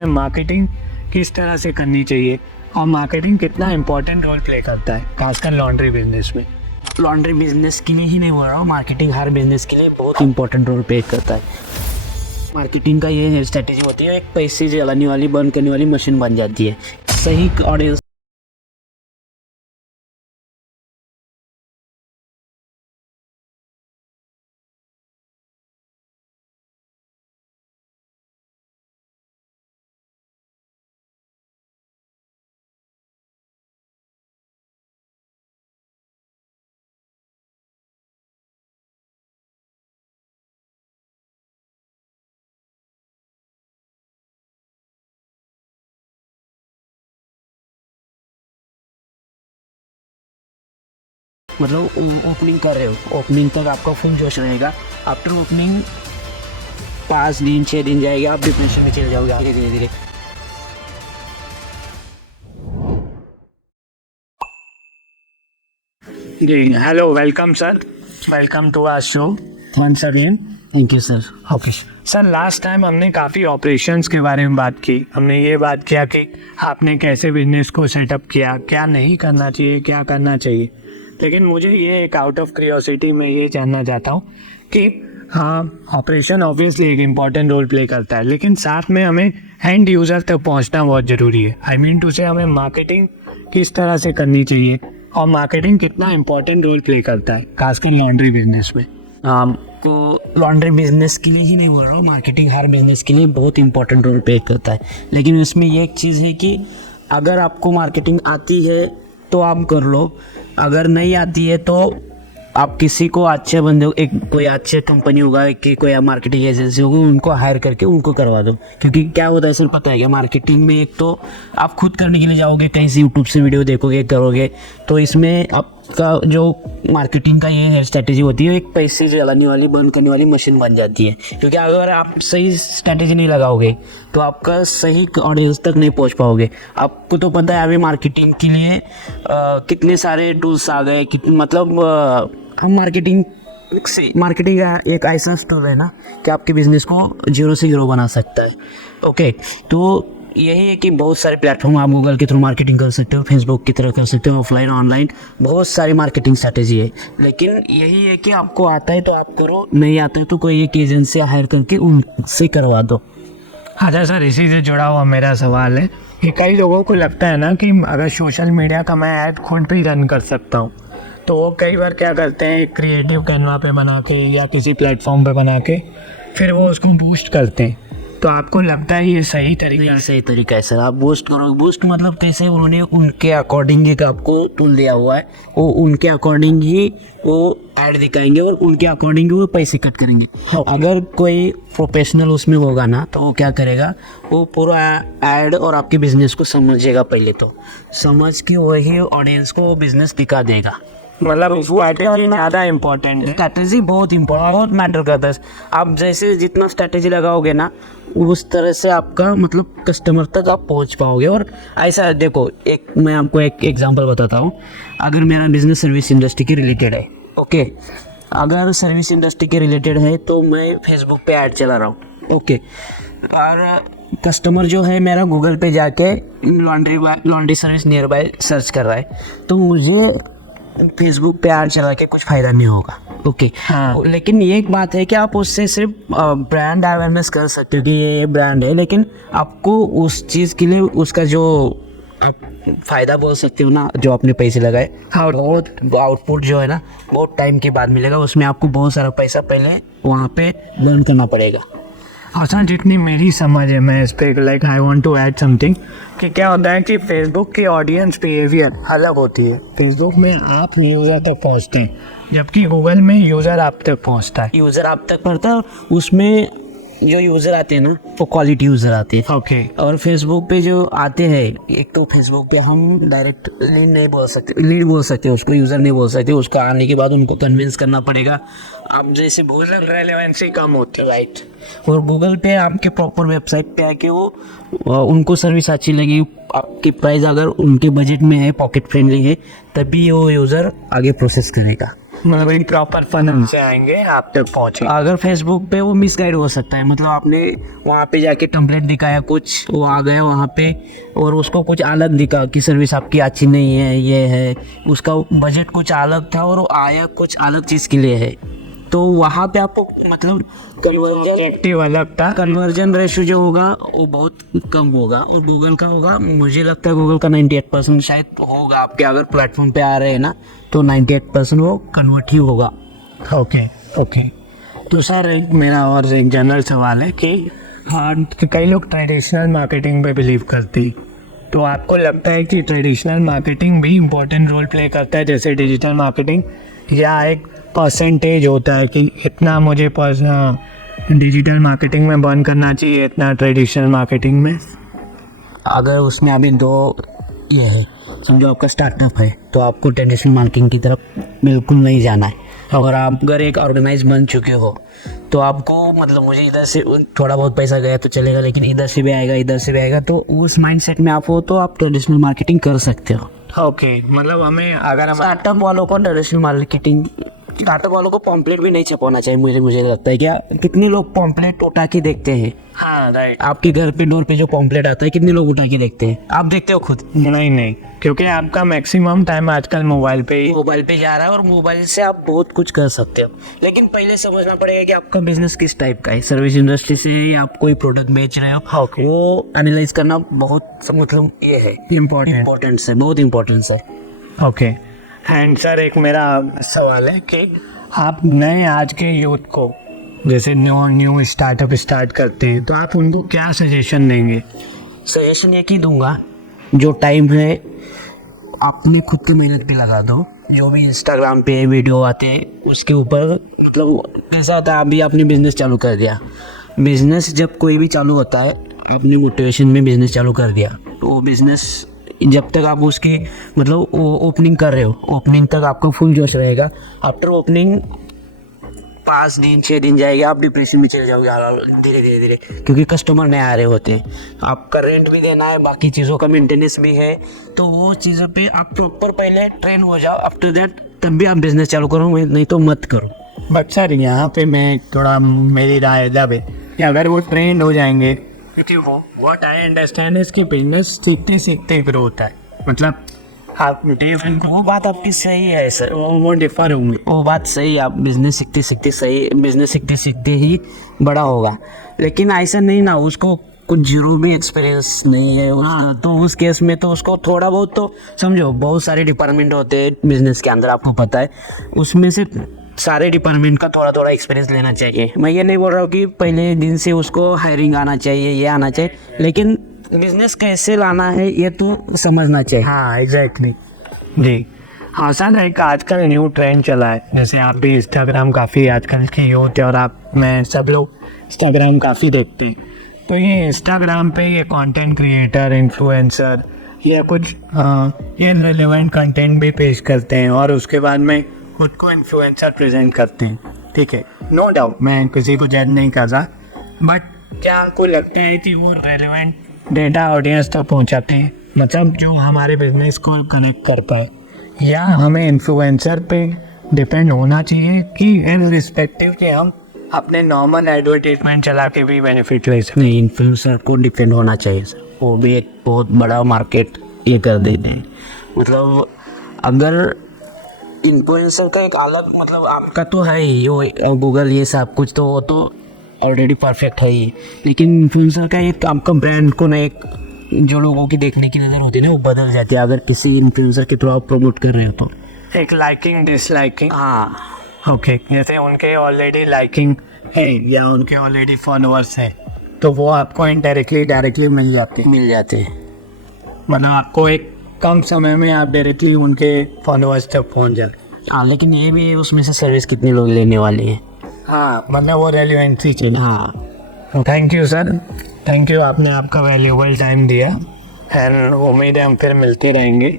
Marketing किस तरह से करनी चाहिए और मार्केटिंग कितना इम्पोर्टेंट रोल प्ले करता है, खासकर लॉन्ड्री बिजनेस में। लॉन्ड्री बिजनेस के लिए ही नहीं बोल रहा हूँ, मार्केटिंग हर बिजनेस के लिए बहुत इंपॉर्टेंट रोल प्ले करता है। मार्केटिंग का ये स्ट्रेटेजी होती है, एक पैसे जलाने वाली बर्न करने वाली मशीन बन जाती है। सही ऑडियंस मतलब ओपनिंग कर रहे हो, ओपनिंग तक आपका फुल जोश रहेगा। आफ्टर ओपनिंग 5 दिन 6 दिन जाएगा, आप डिप्रेशन में चले जाओगे धीरे धीरे धीरे। जी hello, welcome sir, welcome to our show. Thanks again. Thank you sir. Okay sir, last time हमने काफ़ी ऑपरेशंस के बारे में बात की। हमने ये बात किया कि आपने कैसे बिजनेस को सेटअप किया, क्या नहीं करना चाहिए, क्या करना चाहिए। लेकिन मुझे ये एक आउट ऑफ क्यूरियोसिटी में ये जानना चाहता हूँ कि हाँ, ऑपरेशन ऑब्वियसली एक इम्पॉर्टेंट रोल प्ले करता है, लेकिन साथ में हमें एंड यूज़र तक पहुँचना बहुत ज़रूरी है। आई मीन टू से हमें मार्केटिंग किस तरह से करनी चाहिए और मार्केटिंग कितना इम्पोर्टेंट रोल प्ले करता है, खासकर लॉन्ड्री बिजनेस में। तो लॉन्ड्री बिजनेस के लिए ही नहीं बोल रहा हूँ, मार्केटिंग हर बिजनेस के लिए बहुत इंपॉर्टेंट रोल प्ले करता है। लेकिन इसमें ये एक चीज़ है कि अगर आपको मार्केटिंग आती है तो आप कर लो, अगर नहीं आती है तो आप किसी को अच्छे बंदे, एक कोई अच्छे कंपनी होगा कि कोई मार्केटिंग एजेंसी होगी, उनको हायर करके उनको करवा दो। क्योंकि क्या होता है सर, पता है क्या, मार्केटिंग में एक तो आप खुद करने के लिए जाओगे, कहीं से यूट्यूब से वीडियो देखोगे, करोगे, तो इसमें आपका जो मार्केटिंग का ये स्ट्रेटेजी होती है, एक पैसे जलाने वाली बर्न करने वाली मशीन बन जाती है। क्योंकि अगर आप सही स्ट्रेटेजी नहीं लगाओगे तो आपका सही ऑडियंस तक नहीं पहुंच पाओगे। आपको तो पता है अभी मार्केटिंग के लिए कितने सारे टूल्स आ गए, मतलब हम मार्केटिंग का एक ऐसा टूल है ना कि आपके बिजनेस को 0 से हीरो बना सकता है। ओके, तो यही है कि बहुत सारे प्लेटफॉर्म आप गूगल के थ्रू मार्केटिंग कर सकते हो, फेसबुक की तरह कर सकते हो, ऑफलाइन ऑनलाइन बहुत सारी मार्केटिंग स्ट्रैटेजी है। लेकिन यही है कि आपको आता है तो आप करो, नहीं आता है तो कोई एक एजेंसी हायर करके उनसे करवा दो। अच्छा सर, इसी से जुड़ा हुआ मेरा सवाल है कि कई लोगों को लगता है ना कि अगर सोशल मीडिया का मैं ऐड खुद भी रन कर सकता हूँ, तो वो कई बार क्या करते हैं, क्रिएटिव कैनवा पे बना के या किसी प्लेटफॉर्म पे बना के फिर वो उसको बूस्ट करते हैं। तो आपको लगता है ये सही तरीका है? सही तरीका है सर, आप बूस्ट करो। बूस्ट मतलब कैसे, उन्होंने उनके अकॉर्डिंग ही आपको टूल दिया हुआ है, वो उनके अकॉर्डिंग ही वो ऐड दिखाएंगे और उनके अकॉर्डिंग ही वो पैसे कट करेंगे। अगर कोई प्रोफेशनल उसमें होगा ना तो वो क्या करेगा, वो पूरा ऐड और आपके बिजनेस को समझेगा, पहले तो समझ के वही ऑडियंस को बिजनेस दिखा देगा। मतलब स्ट्रैटेजी ज़्यादा इम्पोर्टेंट है। स्ट्रैटेजी बहुत मैटर करता है। आप जैसे जितना स्ट्रैटेजी लगाओगे ना, उस तरह से आपका मतलब कस्टमर तक आप पहुंच पाओगे। और ऐसा देखो, एक मैं आपको एक एग्जांपल बताता हूँ। अगर मेरा बिजनेस सर्विस इंडस्ट्री के रिलेटेड है, ओके, अगर सर्विस इंडस्ट्री के रिलेटेड है तो मैं फेसबुक पे ऐड चला रहा हूँ, ओके, और कस्टमर जो है मेरा गूगल पे जाके laundry service near by search कर रहा है, तो मुझे फेसबुक पे ऐड चला के कुछ फ़ायदा नहीं होगा। ओके, हाँ। लेकिन ये एक बात है कि आप उससे सिर्फ ब्रांड अवेयरनेस कर सकते हो कि ये ब्रांड है, लेकिन आपको उस चीज़ के लिए उसका जो आप फ़ायदा बोल सकते हो ना, जो आपने पैसे लगाए, हाँ, बहुत आउटपुट जो है ना बहुत टाइम के बाद मिलेगा। उसमें आपको बहुत सारा पैसा पहले वहाँ पे बर्न करना पड़ेगा। अच्छा, जितनी मेरी समझ है, मैं इस पर like I want to add something कि क्या होता है कि फेसबुक की ऑडियंस बिहेवियर अलग होती है। फेसबुक में आप यूज़र तक पहुंचते हैं, जबकि गूगल में यूज़र आप तक पहुंचता है। यूज़र आप तक पड़ता है, उसमें जो यूज़र आते हैं ना वो क्वालिटी यूज़र आते हैं। ओके, और फेसबुक पे जो आते हैं, एक तो फेसबुक पे हम डायरेक्ट लीड नहीं बोल सकते, लीड बोल सकते उसको, यूज़र नहीं बोल सकते। उसका आने के बाद उनको कन्विंस करना पड़ेगा। आप जैसे गूगल रेलेवेंसी कम होती है, राइट। और गूगल पे आपके प्रॉपर वेबसाइट पे आके वो उनको सर्विस अच्छी लगी, आपकी प्राइस अगर उनके बजट में है, पॉकेट फ्रेंडली है, तभी वो यूज़र आगे प्रोसेस करेगा। मतलब एक प्रॉपर फनल से आएंगे आप तक पहुँचे। अगर फेसबुक पे वो मिसगाइड हो सकता है, मतलब आपने वहाँ पे जाके टेम्पलेट दिखाया कुछ, वो आ गया वहाँ पे और उसको कुछ अलग दिखा कि सर्विस आपकी अच्छी नहीं है, ये है, उसका बजट कुछ अलग था और वो आया कुछ अलग चीज़ के लिए है, तो वहाँ पे आपको मतलब कन्वर्जन रेशो जो होगा वो बहुत कम होगा। और गूगल का होगा, मुझे लगता है गूगल का 98% शायद होगा। आपके अगर प्लेटफॉर्म पे आ रहे हैं ना तो 98% वो कन्वर्ट ही होगा। Okay okay. तो सर एक मेरा और एक जनरल सवाल है कि हाँ कई लोग ट्रेडिशनल मार्केटिंग पे बिलीव करती, तो आपको लगता है कि ट्रेडिशनल मार्केटिंग भी इम्पोर्टेंट रोल प्ले करता है जैसे डिजिटल मार्केटिंग, या एक परसेंटेज होता है कि इतना मुझे डिजिटल मार्केटिंग में बर्न करना चाहिए, इतना ट्रेडिशनल मार्केटिंग में? अगर उसमें अभी दो ये है, समझो आपका स्टार्टअप है तो आपको ट्रेडिशनल मार्केटिंग की तरफ बिल्कुल नहीं जाना है। अगर एक ऑर्गेनाइज बन चुके हो तो आपको मतलब मुझे इधर से थोड़ा बहुत पैसा गया तो चलेगा, लेकिन इधर से भी आएगा इधर से भी आएगा, तो उस माइंडसेट में आप हो तो आप ट्रेडिशनल मार्केटिंग कर सकते हो। ओके मतलब हमें अगर हम स्टार्टअप वालों को ट्रेडिशनल मार्केटिंग, स्टार्टअप वालों को पॉम्पलेट भी नहीं छपवाना चाहिए। मुझे लगता है क्या कितने लोग पॉम्पलेट उठा के देखते हैं? हाँ राइट। आपके घर पे डोर पे जो पॉम्पलेट आता है कितने लोग उठा के देखते हैं? आप देखते हो खुद? नहीं, क्योंकि आपका मैक्सिमम टाइम आजकल मोबाइल पे जा रहा है और मोबाइल से आप बहुत कुछ कर सकते हो, लेकिन पहले समझना पड़ेगा कि आपका बिजनेस किस टाइप का है, सर्विस इंडस्ट्री से है या आप कोई प्रोडक्ट बेच रहे हो। Okay. वो एनालाइज करना बहुत मतलब ये है इम्पोर्टेंस है, बहुत इम्पोर्टेंस है। ओके। एंड सर एक मेरा सवाल है कि आप नए आज के यूथ को जैसे न्यू स्टार्टअप स्टार्ट करते हैं तो आप उनको क्या सजेशन देंगे? सजेशन ये कि दूंगा, जो टाइम है अपने खुद की मेहनत पे लगा दो। जो भी इंस्टाग्राम पे वीडियो आते हैं उसके ऊपर मतलब कैसा होता है, अभी आपने बिजनेस चालू कर दिया, बिजनेस जब कोई भी चालू होता है आपने मोटिवेशन में बिजनेस चालू कर दिया, तो वो बिजनेस जब तक आप उसकी मतलब वो ओपनिंग कर रहे हो, ओपनिंग तक आपको फुल जोश रहेगा। आफ्टर ओपनिंग 5 दिन 6 दिन जाएगा, आप डिप्रेशन में चले जाओगे धीरे धीरे, क्योंकि कस्टमर नए आ रहे होते हैं, आपका रेंट भी देना है, बाकी चीज़ों का मेंटेनेंस भी है, तो वो चीज़ों पे आप प्रॉपर पहले ट्रेन हो जाओ। आफ्टर दैट तब भी आप बिजनेस चालू करो, नहीं तो मत करो। बट सर यहाँ पे मैं थोड़ा मेरी राय अलग है कि अगर वो ट्रेंड हो जाएंगे, क्योंकि वो व्हाट आई अंडरस्टैंड है इसकी बिजनेस सीखते सीखते ग्रो होता है, मतलब आप वो बात आपकी सही है सर, वो डिफर होंगे, वो बात सही, आप बिजनेस सीखते सीखते ही बड़ा होगा, लेकिन ऐसा नहीं ना उसको कुछ जीरो भी एक्सपीरियंस नहीं है उसका, तो उस केस में तो उसको थोड़ा बहुत तो समझो, बहुत सारे डिपार्टमेंट होते हैं बिजनेस के अंदर, आपको पता है, उसमें से सारे डिपार्टमेंट का थोड़ा थोड़ा एक्सपीरियंस लेना चाहिए। मैं ये नहीं बोल रहा हूँ कि पहले दिन से उसको हायरिंग आना चाहिए, ये आना चाहिए, लेकिन बिजनेस कैसे लाना है ये तो समझना चाहिए। हाँ एग्जैक्टली जी। हाँ सर एक आजकल न्यू ट्रेंड चला है, जैसे आप भी इंस्टाग्राम काफ़ी आजकल के यूथ और आप मैं सब लोग इंस्टाग्राम काफ़ी देखते हैं, तो ये इंस्टाग्राम पे ये कंटेंट क्रिएटर इन्फ्लुएंसर या कुछ ये रिलेवेंट कंटेंट भी पेश करते हैं और उसके बाद में खुद को इन्फ्लुएंसर प्रेजेंट करते हैं, ठीक है, नो डाउट मैं किसी को जज नहीं कर रहा, बट क्या आपको लगता है कि वो रेलेवेंट डेटा ऑडियंस तक पहुंचाते हैं, मतलब जो हमारे बिजनेस को कनेक्ट कर पाए, या हमें इन्फ्लुएंसर पे डिपेंड होना चाहिए कि इन रिस्पेक्टिव कि हम अपने नॉर्मल एडवर्टीजमेंट चला के भी बेनिफिट ले सकते? नहीं, इन्फ्लुएंसर को डिपेंड होना चाहिए सर, वो भी एक बहुत बड़ा मार्केट ये कर देते हैं। मतलब अगर इन्फ्लुएंसर का एक अलग मतलब आपका तो है ही, वो गूगल ये सब कुछ तो वो तो ऑलरेडी परफेक्ट है ही, लेकिन इन्फ्लुएंसर का एक आपका ब्रांड को ना एक जो लोगों की देखने की नज़र होती है ना वो बदल जाती है, अगर किसी इन्फ्लुएंसर के थ्रू आप प्रमोट कर रहे हो तो एक लाइकिंग डिसलाइकिंग। हाँ ओके, जैसे उनके ऑलरेडी लाइकिंग है या उनके ऑलरेडी फॉलोअर्स है तो वो आपको डायरेक्टली मिल जाते हैं, मतलब आपको एक कम समय में आप डायरेक्टली उनके फॉलोअर्स तक पहुंच जाते। हाँ, लेकिन ये भी उसमें से सर्विस कितने लोग लेने वाले हैं। हाँ मतलब वो रेलिवेंसी चाहिए। हाँ thank you sir, thank you, आपने आपका वैल्यूएबल टाइम दिया एंड उम्मीद है हम फिर मिलते रहेंगे।